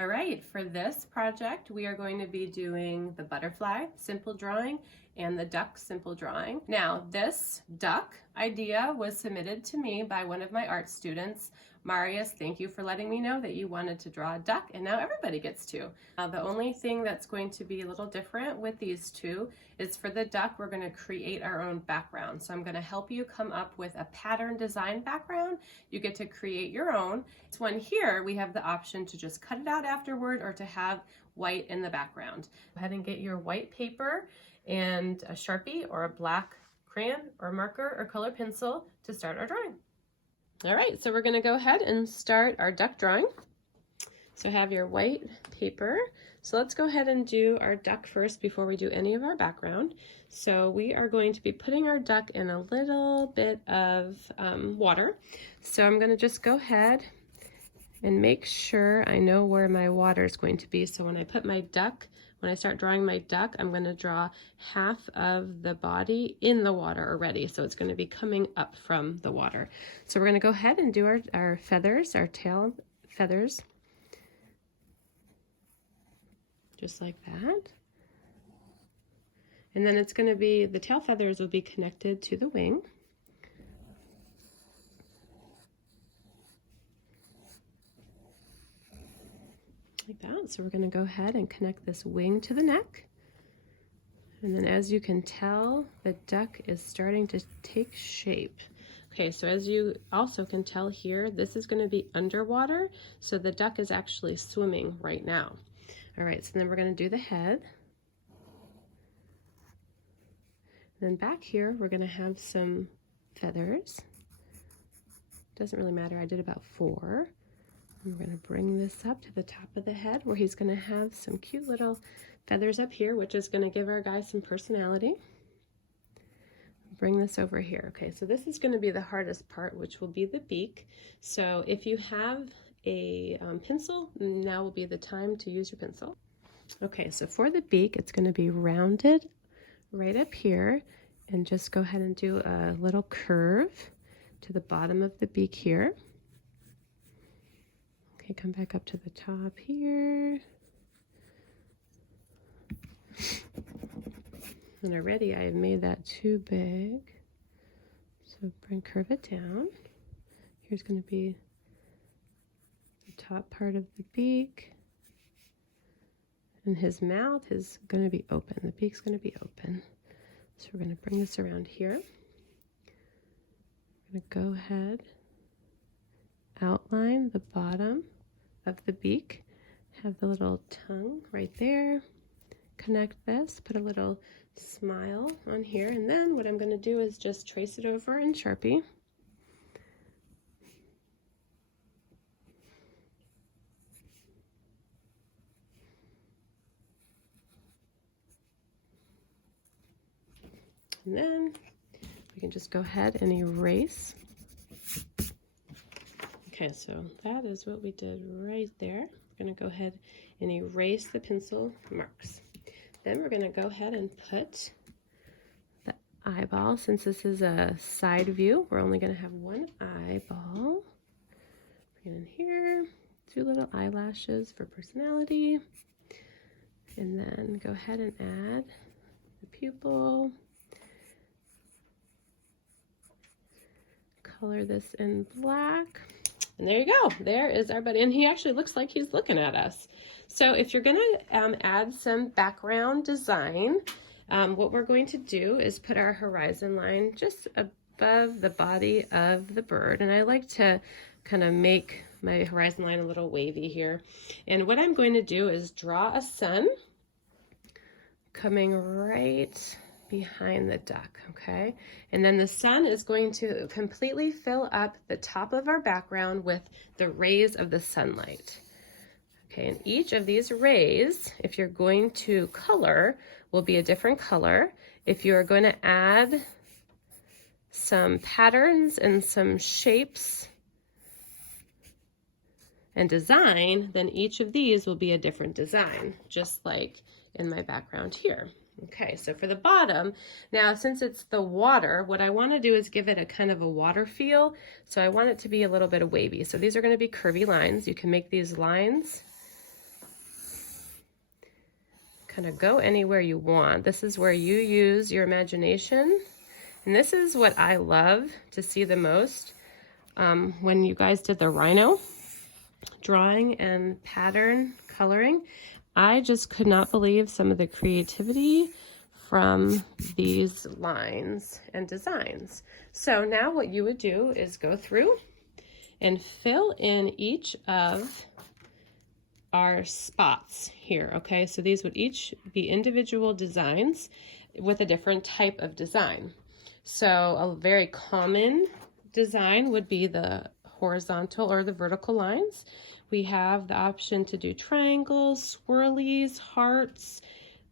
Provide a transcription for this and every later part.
All right, for this project, we are going to be doing the butterfly simple drawing and the duck simple drawing. Now, this duck idea was submitted to me by one of my art students. Marius, thank you for letting me know that you wanted to draw a duck, and now everybody gets to. The only thing that's going to be a little different with these two is for the duck, we're going to create our own background. So I'm going to help you come up with a pattern design background. You get to create your own. This one here, we have the option to just cut it out afterward or to have white in the background. Go ahead and get your white paper and a Sharpie or a black crayon or marker or color pencil to start our drawing. All right, so we're going to go ahead and start our duck drawing. So have your white paper. So let's go ahead and do our duck first before we do any of our background. So we are going to be putting our duck in a little bit of water. So I'm going to just go ahead and make sure I know where my water is going to be. So when I put my duck, when I start drawing my duck, I'm going to draw half of the body in the water already. So it's going to be coming up from the water. So we're going to go ahead and do our feathers, our tail feathers. Just like that. And then it's going to be, the tail feathers will be connected to the wing. Like that. So we're going to go ahead and connect this wing to the neck. And then as you can tell, the duck is starting to take shape. Okay, so as you also can tell here, this is going to be underwater. So the duck is actually swimming right now. All right, so then we're going to do the head. Then back here, we're going to have some feathers. Doesn't really matter, I did about 4. And we're going to bring this up to the top of the head where he's going to have some cute little feathers up here, which is going to give our guy some personality. Bring this over here. Okay, so this is going to be the hardest part, which will be the beak. So if you have a pencil, now will be the time to use your pencil. Okay, so for the beak, it's going to be rounded right up here, and just go ahead and do a little curve to the bottom of the beak here. Okay, come back up to the top here. And already I have made that too big. So curve it down. Here's going to be the top part of the beak. And his mouth is going to be open. The beak's going to be open. So we're going to bring this around here. We're going to go ahead, outline the bottom of the beak. Have the little tongue right there. Connect this, put a little smile on here, and then what I'm going to do is just trace it over in Sharpie. And then we can just go ahead and erase. Okay, so that is what we did right there. We're going to go ahead and erase the pencil marks. Then we're going to go ahead and put the eyeball. Since this is a side view, we're only going to have one eyeball. Bring it in here, 2 little eyelashes for personality. And then go ahead and add the pupil. Color this in black. And there you go. There is our buddy. And he actually looks like he's looking at us. So if you're going to add some background design, what we're going to do is put our horizon line just above the body of the bird. And I like to kind of make my horizon line a little wavy here. And what I'm going to do is draw a sun coming right behind the duck, okay? And then the sun is going to completely fill up the top of our background with the rays of the sunlight. Okay, and each of these rays, if you're going to color, will be a different color. If you're going to add some patterns and some shapes and design, then each of these will be a different design, just like in my background here. Okay, so for the bottom, now since it's the water, what I want to do is give it a kind of a water feel. So I want it to be a little bit of wavy. So these are going to be curvy lines. You can make these lines kind of go anywhere you want. This is where you use your imagination. And this is what I love to see the most. When you guys did the rhino drawing and pattern coloring, I just could not believe some of the creativity from these lines and designs. So now what you would do is go through and fill in each of our spots here, okay? So these would each be individual designs with a different type of design. So a very common design would be the horizontal or the vertical lines. We have the option to do triangles, swirlies, hearts.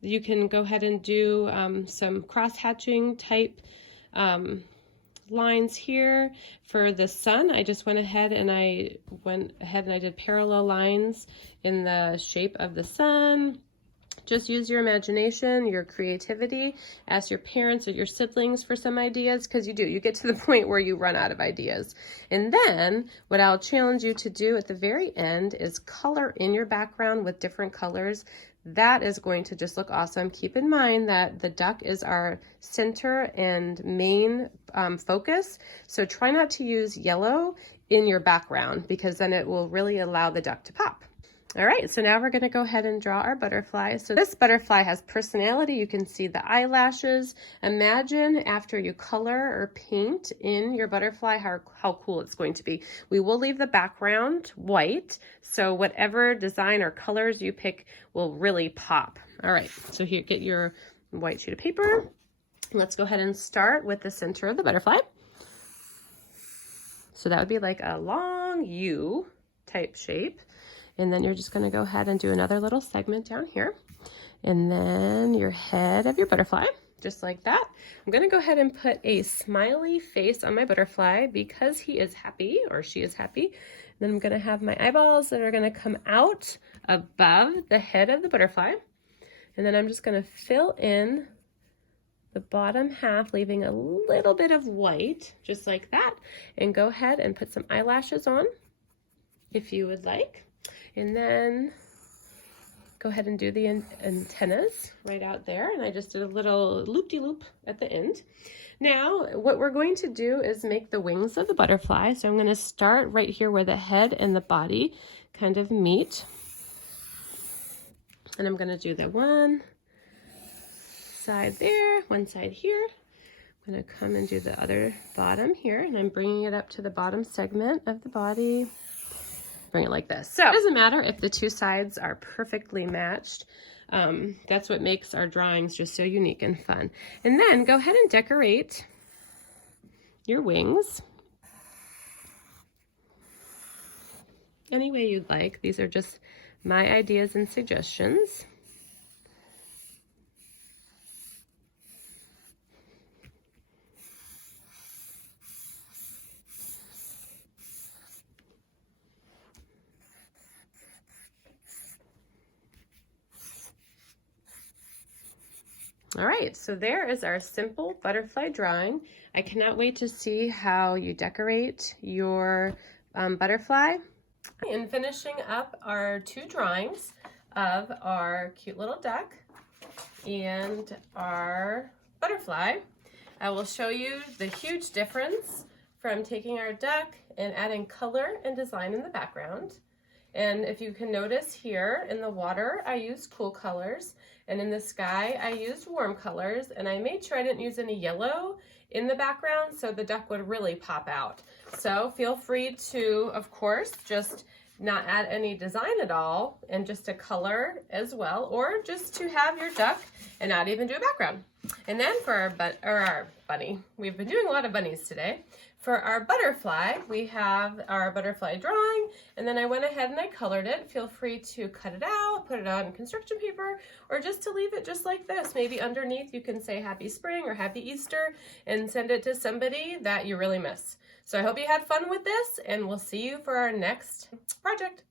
You can go ahead and do some cross-hatching type lines here. For the sun, I just went ahead and I did parallel lines in the shape of the sun. Just use your imagination, your creativity. Ask your parents or your siblings for some ideas, because you get to the point where you run out of ideas. And then what I'll challenge you to do at the very end is color in your background with different colors. That is going to just look awesome. Keep in mind that the duck is our center and main focus. So try not to use yellow in your background, because then it will really allow the duck to pop. All right, so now we're going to go ahead and draw our butterfly. So this butterfly has personality. You can see the eyelashes. Imagine after you color or paint in your butterfly how cool it's going to be. We will leave the background white, so whatever design or colors you pick will really pop. All right, so here, get your white sheet of paper. Let's go ahead and start with the center of the butterfly. So that would be like a long U type shape. And then you're just going to go ahead and do another little segment down here. And then your head of your butterfly, just like that. I'm going to go ahead and put a smiley face on my butterfly because he is happy or she is happy. Then I'm going to have my eyeballs that are going to come out above the head of the butterfly. And then I'm just going to fill in the bottom half, leaving a little bit of white, just like that. And go ahead and put some eyelashes on if you would like. And then go ahead and do the antennas right out there. And I just did a little loop-de-loop at the end. Now, what we're going to do is make the wings of the butterfly. So I'm going to start right here where the head and the body kind of meet. And I'm going to do the one side there, one side here. I'm going to come and do the other bottom here. And I'm bringing it up to the bottom segment of the body. Bring it like this. So it doesn't matter if the two sides are perfectly matched. That's what makes our drawings just so unique and fun. And then go ahead and decorate your wings any way you'd like. These are just my ideas and suggestions. All right, so there is our simple butterfly drawing. I cannot wait to see how you decorate your butterfly. In finishing up our two drawings of our cute little duck and our butterfly, I will show you the huge difference from taking our duck and adding color and design in the background. And if you can notice here in the water, I used cool colors, and in the sky, I used warm colors, and I made sure I didn't use any yellow in the background so the duck would really pop out. So feel free to, of course, just not add any design at all and just to color as well, or just to have your duck and not even do a background. And then for our bunny, we've been doing a lot of bunnies today. For our butterfly, we have our butterfly drawing, and then I went ahead and I colored it. Feel free to cut it out, put it on construction paper, or just to leave it just like this. Maybe underneath you can say Happy Spring or Happy Easter and send it to somebody that you really miss. So I hope you had fun with this, and we'll see you for our next project.